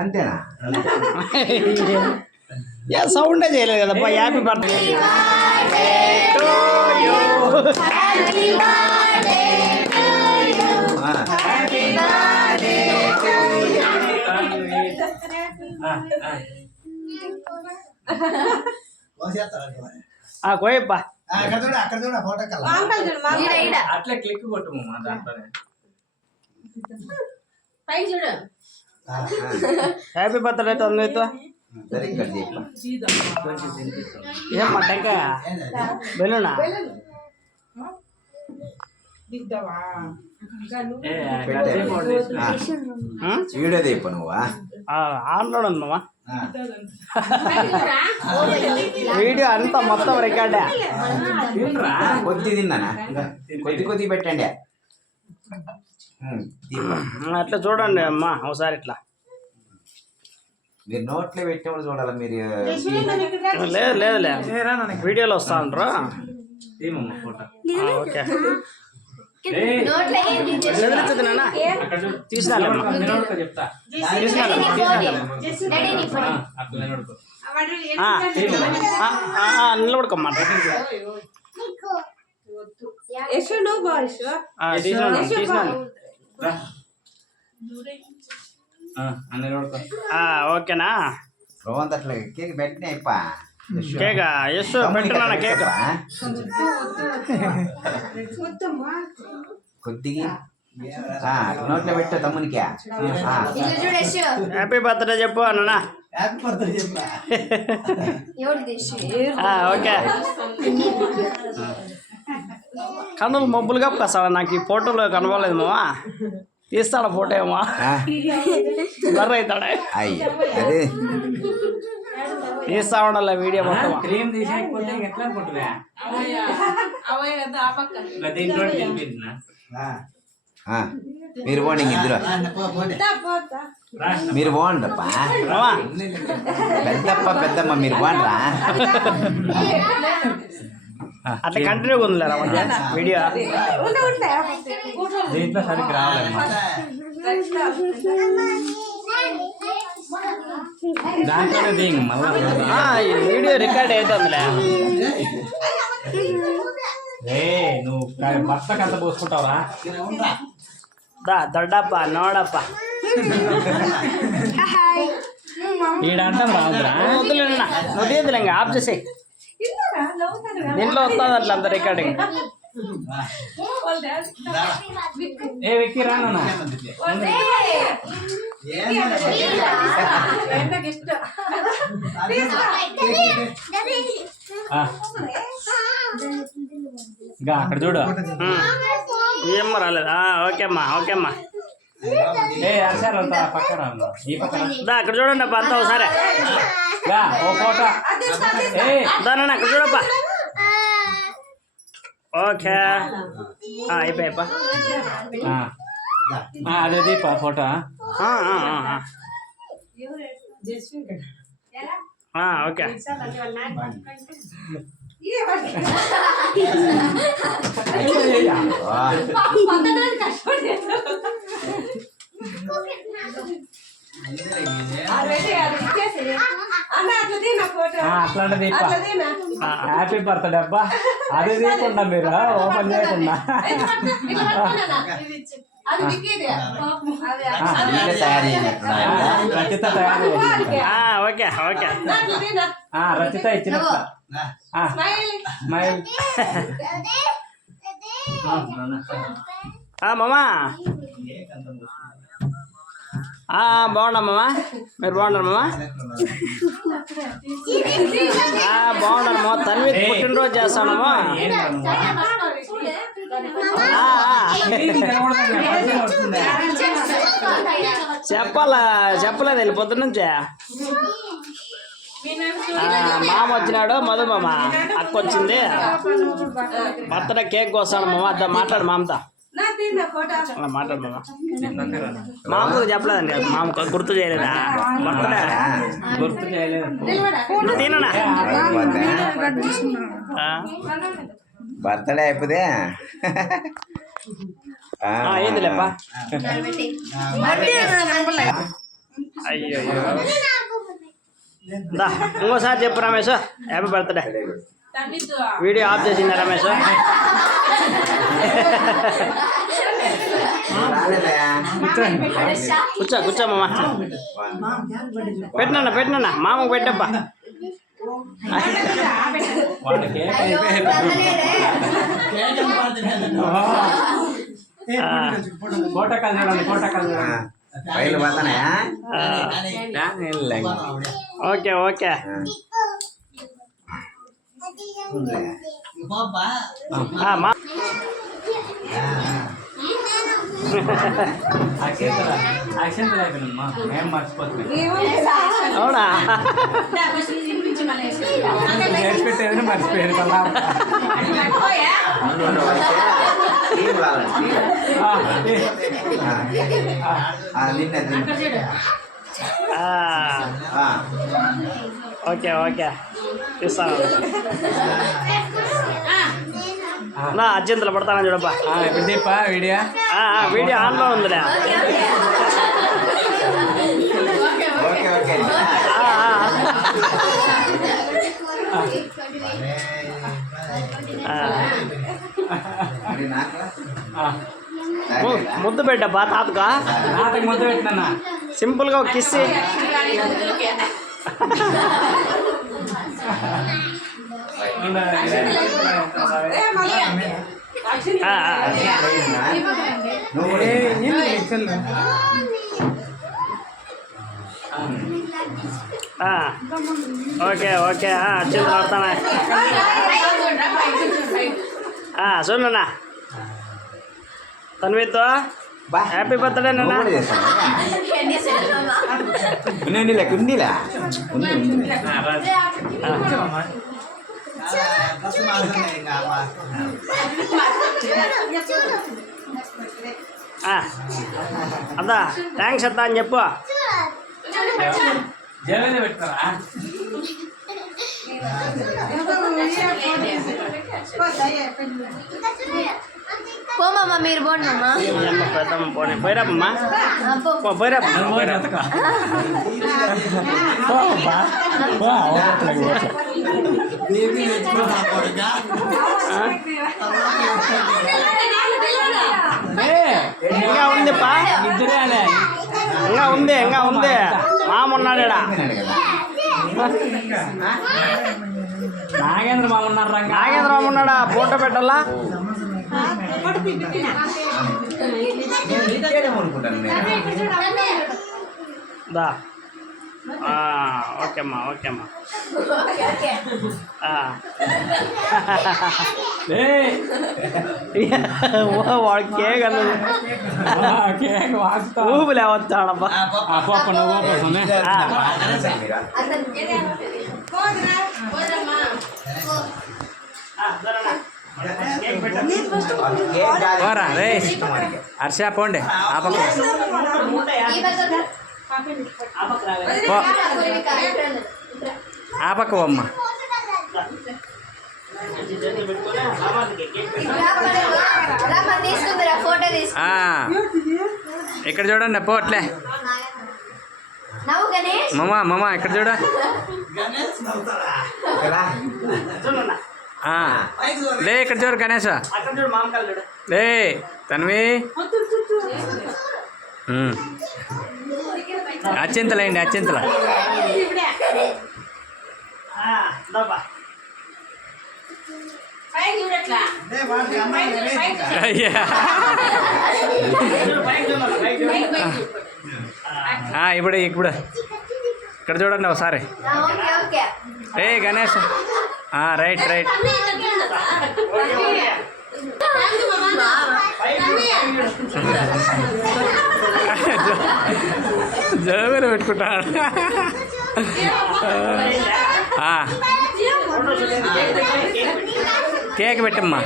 అంతేనా? సౌండే చేయలేదు కదప్పా. Happy birthday to you. కోయప్పా. అట్లా క్లిక్ కొట్టు దాంట్లోనే. హ్యాపీ బర్త్డే తొందరతో. ఏమ్మా టెంకాయ బెలూనా? వీడియో తీప నువ్వా? ఆన్లో ఉందమ్మా వీడియో అంతా మొత్తం రికార్డే. కొద్ది తిన్నానా? కొద్ది పెట్టండి. అట్లా చూడండి అమ్మా ఒకసారి ఇట్లా. మీరు నోట్లో పెట్టినప్పుడు చూడాలి మీరు. లేదు లేదులే, వీడియోలో వస్తా ఉంటారు. ఓకే తీసుకురాలేమ్మా. నిలబడుకోమ్మా. ఓకేనా? రోంతట్లే కేక్ పెట్టిన అయిపా. కేకా ఎస్ పెట్టినా కేక్ కొద్దిగా నోట్లో పెట్టా తమ్మునికి. హ్యాపీ బర్త్డే చెప్పు అన్న. ఓకే. కన్నులు మబ్బులు కప్పుకొస్తాడా? నాకు ఈ ఫోటోలో కనబడలేదు మావా. తీస్తాడా ఫోటో ఏమో? బర్ర అవుతాడా? అదే తీస్తా ఉండాలి వీడియో మొత్తం. క్రీమ్ తీసేయకపోతే ఎట్లా అనుకుంటున్నా? మీరు పోండి ఇద్దరు. మీరు పోండప్ప. పెద్దమ్మ మీరు పోండ్రా. అట్లా కంటిన్యూగా ఉందిలేరా వీడియో. దీంట్లో సరిగ్గా రావాలమ్మా. దాంట్లోనే దింగ్ మళ్ళీ వీడియో రికార్డ్ అవుతుందిలే. నువ్వు బట్టకు అంత పోసుకుంటావురా? దొడ్డప్ప నోడప్ప ఈడంటాం రాదురా. వద్దులేనా నువ్వు తీయదులే, ఇంకా ఆఫ్ చేసేయి. దీంట్లో వస్తుంది అట్లా అంత రికార్డింగ్. వెక్కి రానా? అక్కడ చూడు. ఏమ్మా రాలేదా? ఓకేమ్మా ఓకేమ్మా. అరిసారంతా పక్కన ఈ పక్కన అక్కడ చూడండి అప్ప అంతా ఒకసారి. ఓ ఫోటో దానన్నా అక్కడ చూడప్ప. ఓకే అయిపోయాప్ప. అదే దీప ఫోటో. ఓకే అట్లాంటి దీప. హ్యాపీ బర్త్డే అబ్బా. అది తీయకుండా మీరు ఓపెన్ చేయకుండా. రచిత తయారు. ఓకే ఓకే రచిత ఇచ్చినట్ల స్మైల్. మామా బాగున్నామమ్మా. మీరు బాగున్నారు మామా? బాగున్నారమ్మా. తన్వి పుట్టినరోజు చేస్తానమ్మా. చెప్పలేదు వెళ్ళి పొద్దు నుంచే. మామ వచ్చినాడు, మధు మామ అక్క వచ్చింది. బర్త్డే కేక్ కోస్తాడు మామ. అద్దా మాట్లాడు మామతో. మాట్లాడు మామ. మామూలుగా చెప్పలేదండి, మామ గుర్తు చేయలేదా? బర్త్డే గుర్తు చేయలేదు. తిననా? బర్త్డే అయిపోతే ఏంది లేప్ప. అయ్యో దా ఇంకోసారి చెప్పు Ramesh happy birthday video of చేసిందా రమేష్ కూర్చో కూర్చో మామ పెట్టినా మామకు పెట్టబ్బా కోటకల్ చూడండి కోటకల్ బయలు పోతానయా ఓకే ఓకే మా అక్షంతలు అయిపోయినమ్మా మేము మర్చిపోతున్నాం అవునా చేసి పెట్టేది మర్చిపోయేది కదా ఓకే ఓకే ఇస్తాను నా అర్జెంతలు పడతానని చూడబ్బా ఇప్పుడు దీపా వీడియో వీడియో ఆన్లో ఉందిలే ఓకే ఓకే ముద్దు పెట్టబ్బా తాతగా నాతకు ముద్ద పెట్టినా సింపుల్గా ఒక కిస్ ఓకే ఓకే అర్జెంట్ పడతానా చూడన్నా తన్వితో హ్యాపీ బర్త్డే నాన్న ఉండిలా అదా థ్యాంక్స్ అత్తా అని చెప్పు జైలు పెట్టుకోరా పోమమ్మా మీరు పోండమ్మా పోనీ పోయిరామ్మా పోయిరా ఇంకా ఉందిపా ఇంకా ఉంది మామ ఉన్నాడా నాగేంద్ర మామ ఉన్నారు రంగా నాగేంద్ర మామ ఉన్నాడా ఫోటో పెట్టాలా దా ఓకేమ్మా ఓకేమ్మా వాడు కేక్ అన్నది కేక్ వాస్తా ఊపిలే వచ్చాడబ్బా పాప నువ్వు పోరా రే హర్ష పోండి ఆ పక్క ఆ పక్క అమ్మ ఇక్కడ చూడండి పోట్లే మామ ఇక్కడ చూడ లే ఇక్కడ చూడు గణేష్ లే తన్వి అత్యంతలేండి అత్యంతల ఇప్పుడు ఇప్పుడు ఇక్కడ చూడండి ఒకసారి ఏ గణేష్ రైట్ రైట్ జోబీలో పెట్టుకుంటాడు కేక్ పెట్టమ్మా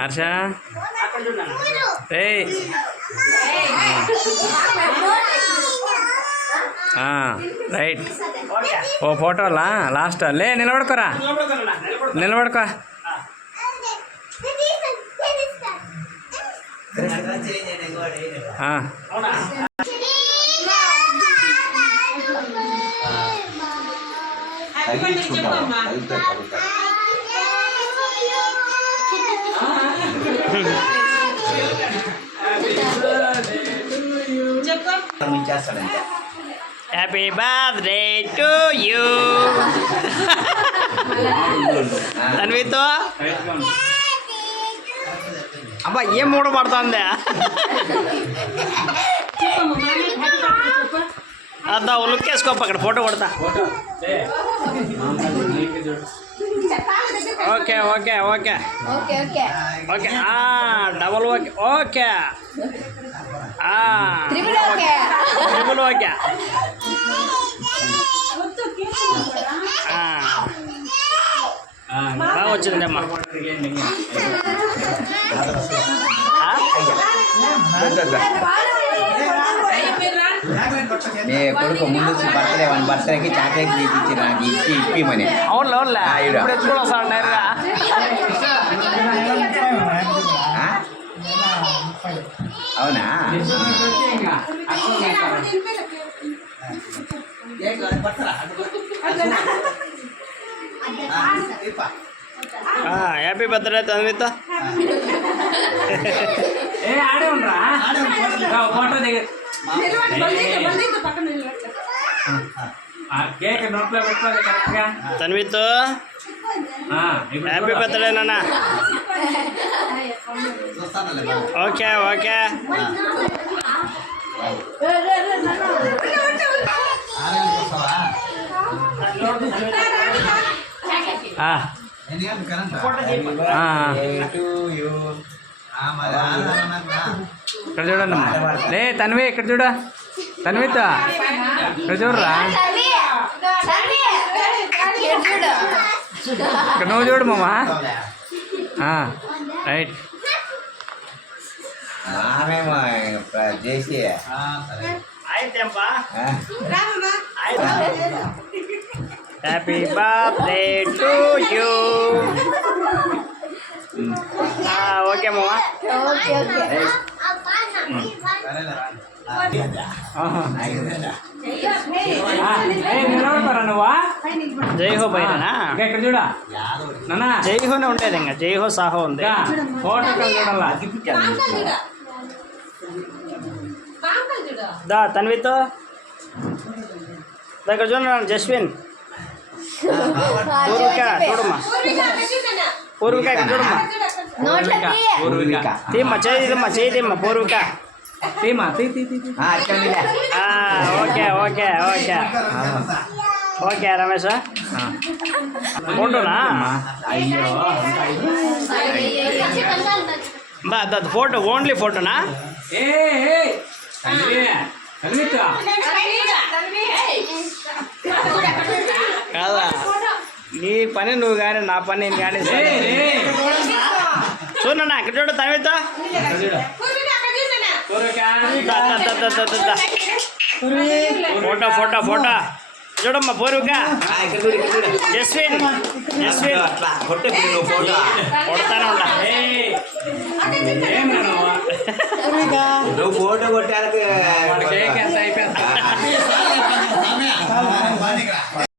హర్ష ఏయ్ రైట్ ఓ ఫోటోలా లాస్ట్ లే నిలబడుకోరా నిలబడుకో తగిలించుకుంటావా? తగులుతా. మించేస్తాడంతే. హ్యాపీ బర్త్డే టు యూ తన్వితో అబ్బా ఏం మూడ పడుతుందా అద్దా లుక్ వేసుకోప్ప అక్కడ ఫోటో కొడతా okay okay okay okay okay okay double okay okay triple okay triple okay బాగా వచ్చిందమ్మా నీ కొడుకు ముందు బర్త్డే వన్ బర్త్డేకి చాక్లెట్ తీపిచ్చి నాకు ఇప్పిమని. అవునులే అవునులే ఇప్పుడు ఎత్తుకొని వస్తాడు నేరుగా అవునా? హ్యాపీ బర్త్డే తన్విత ఆడే ఉండరా ఫోటో దగ్గర కేక్ నోట్లో పెట్టుకోవాలి కరెక్ట్గా తన్వితో హ్యాపీ బర్త్డే నాన్న ఓకే ఓకే ఇక్కడ చూడండి లే తన్వి ఇక్కడ చూడ తన్విత ఇక్కడ చూడరా ఇక్కడ నువ్వు చూడు మామా రైట్ ఆమెమో చేసి happy birthday to you okay మామా ఓకే ఓకే నిలబడతారా నువ్వా జై హో బైనా ఇక్కడ చూడ నాన్న జై హోనే ఉండేది ఇంకా జై హో సాహో ఉంది ఫోటో చూడాలా దా తన్వితో దగ్గర చూడండి జస్విన్ పూర్విక చూడమ్మా పూర్విక ఇక్కడ చూడమ్మా పూర్విక తీమ్మా చేయిమ్మా చేయిమ్మా పూర్విక తీమా తీ okay okay okay okay Ramesh ఫోటోనా అయ్యో బా ఫోటో ఓన్లీ ఫోటోనా కాదా నీ పని నువ్వు కానీ నా పని నేను కానీ చూడన్నా ఇక్కడ చూడ తనవితో ఫోటో ఫోటో ఫోటో చూడమ్మా పూర్విక జస్విన్ జస్విన్ కొడతానే ఉంటా నువ్వు ఫోటో కొట్టాలకు